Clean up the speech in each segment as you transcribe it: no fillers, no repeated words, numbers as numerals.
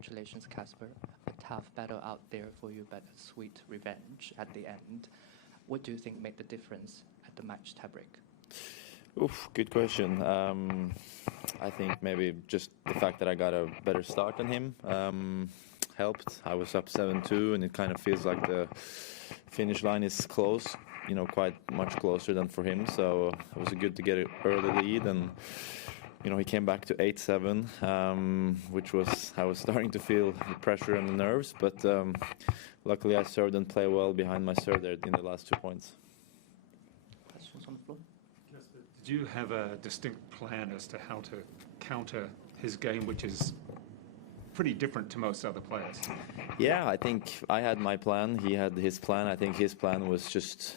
congratulations, Casper. A tough battle out there for you, but a sweet revenge at the end. What do you think made the difference at the match tiebreak? Oof, good question. I think maybe just the fact that I got a better start than him helped. I was up 7-2, and it kind of feels like the finish line is close, quite much closer than for him. So it was good to get an early lead, and he came back to 8-7, which was, I was starting to feel the pressure and the nerves, but luckily I served and played well behind my serve there in the last 2 points. Questions on the floor? Did you have a distinct plan as to how to counter his game, which is pretty different to most other players? Yeah, I think I had my plan. He had his plan. I think his plan was just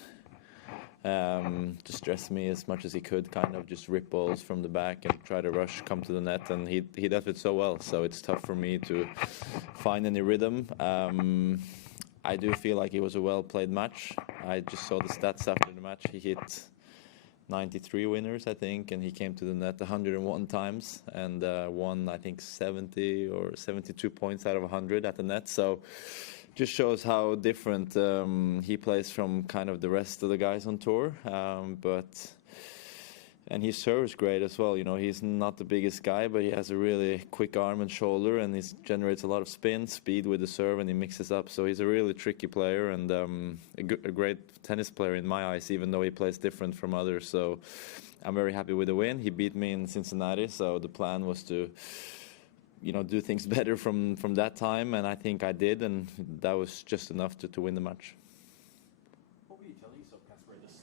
stress me as much as he could, kind of just rip balls from the back and try to rush, come to the net, and he does it so well. So it's tough for me to find any rhythm. I do feel like it was a well-played match. I just saw the stats after the match. He hit 93 winners, I think, and he came to the net 101 times and won, I think, 70 or 72 points out of 100 at the net. So just shows how different he plays from kind of the rest of the guys on tour. And he serves great as well. He's not the biggest guy, but he has a really quick arm and shoulder, and he generates a lot of spin, speed with the serve, and he mixes up. So he's a really tricky player and a great tennis player in my eyes, even though he plays different from others. So I'm very happy with the win. He beat me in Cincinnati, so the plan was to do things better from that time, and I think I did, and that was just enough to win the match.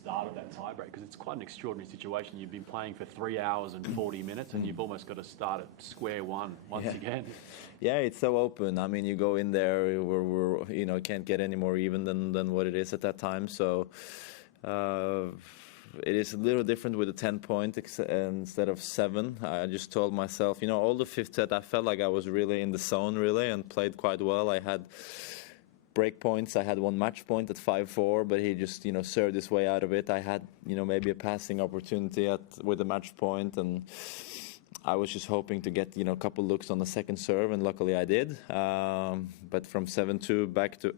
Start of that tiebreak, because it's quite an extraordinary situation. You've been playing for 3 hours and 40 minutes, and you've almost got to start at square one once again. Yeah, it's so open. I mean, you go in there, we're can't get any more even than what it is at that time. So it is a little different with a 10-point instead of 7. I just told myself, all the fifth set, I felt like I was really in the zone, really, and played quite well. I had break points. I had one match point at 5-4, but he just, served his way out of it. I had, maybe a passing opportunity with a match point, and I was just hoping to get, a couple looks on the second serve, and luckily I did. But from 7-2 back to,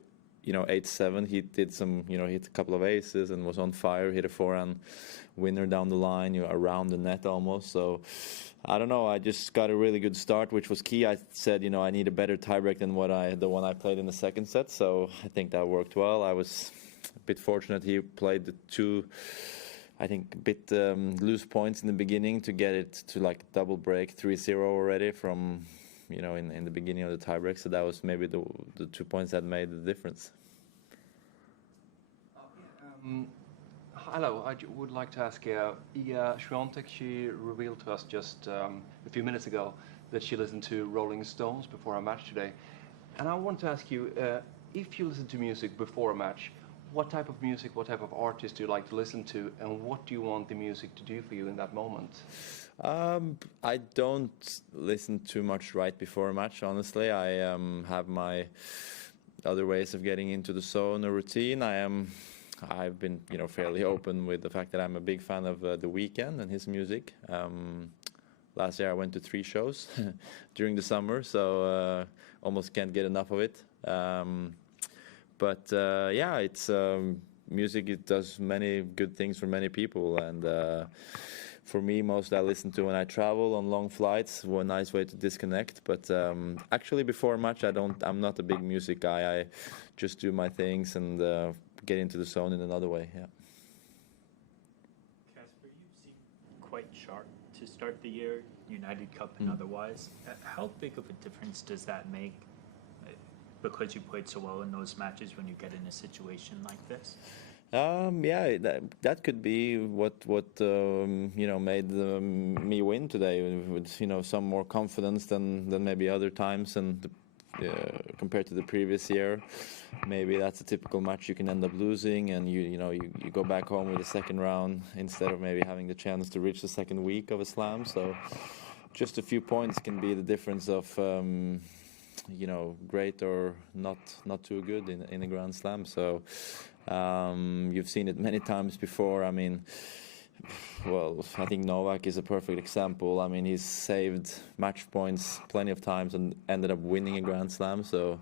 8-7, he did some, hit a couple of aces and was on fire, hit a forehand winner down the line, around the net almost. So I don't know, I just got a really good start, which was key. I said, I need a better tiebreak than the one I played in the second set, so I think that worked well. I was a bit fortunate he played the two, I think, a bit loose points in the beginning to get it to like double break 3-0 already from, in the beginning of the tiebreak, so that was maybe the 2 points that made the difference. Hello, I would like to ask Iga Swiatek. She revealed to us just a few minutes ago that she listened to Rolling Stones before a match today. And I want to ask you, if you listen to music before a match, what type of music, what type of artist do you like to listen to, and what do you want the music to do for you in that moment? I don't listen too much right before a match, honestly. I have my other ways of getting into the zone or routine. I've been, fairly open with the fact that I'm a big fan of The Weeknd and his music. Last year I went to 3 shows during the summer, so almost can't get enough of it. It's music. It does many good things for many people, and for me, most I listen to when I travel on long flights. A nice way to disconnect. But actually, before a match, I'm not a big music guy. I just do my things and get into the zone in another way. Yeah. Casper, you seem quite sharp to start the year, United Cup and otherwise. How big of a difference does that make? Because you played so well in those matches when you get in a situation like this? That could be what made me win today, with some more confidence than maybe other times, and compared to the previous year. Maybe that's a typical match you can end up losing, and you go back home with the second round instead of maybe having the chance to reach the second week of a slam. So just a few points can be the difference of great or not too good in a Grand Slam. So you've seen it many times before. I mean, Well, I think Novak is a perfect example. I mean, he's saved match points plenty of times and ended up winning a Grand Slam. So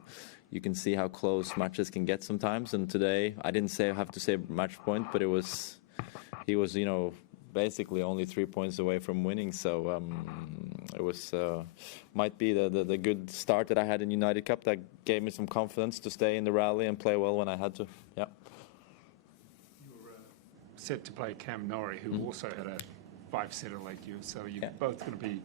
you can see how close matches can get sometimes. And today, I didn't have to say match point, but he was, basically only 3 points away from winning. So it was might be the good start that I had in United Cup that gave me some confidence to stay in the rally and play well when I had to. Yeah. Set to play Cam Norrie, who also had a 5-setter like you, so you're both going to be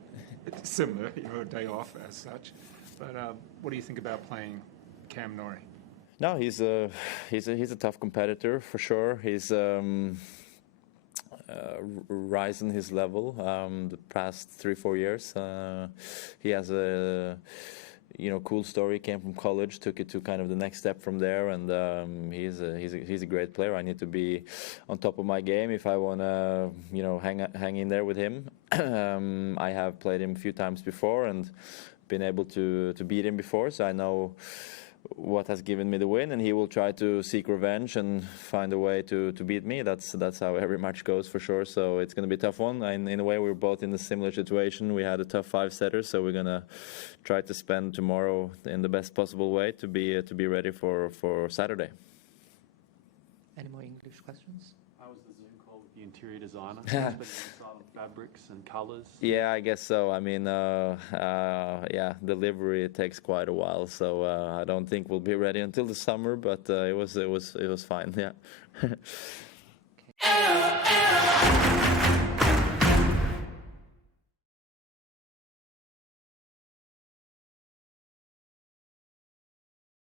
similar, a day off as such. But what do you think about playing Cam Norrie? No, he's a tough competitor for sure. He's risen his level the past 3-4 years. He has a cool story. Came from college, took it to kind of the next step from there, and he's a great player. I need to be on top of my game if I want to hang in there with him. I have played him a few times before and been able to beat him before, so I know what has given me the win, and he will try to seek revenge and find a way to beat me. That's how every match goes for sure. So it's going to be a tough one. And in a way, we're both in a similar situation. We had a tough 5-setter, so we're going to try to spend tomorrow in the best possible way to be ready for Saturday. Any more English questions? How was the Zoom call with the interior designer? Spending insight on fabrics and colours. Yeah, I guess so. I mean, delivery takes quite a while, so I don't think we'll be ready until the summer. But it was fine. Yeah. Okay.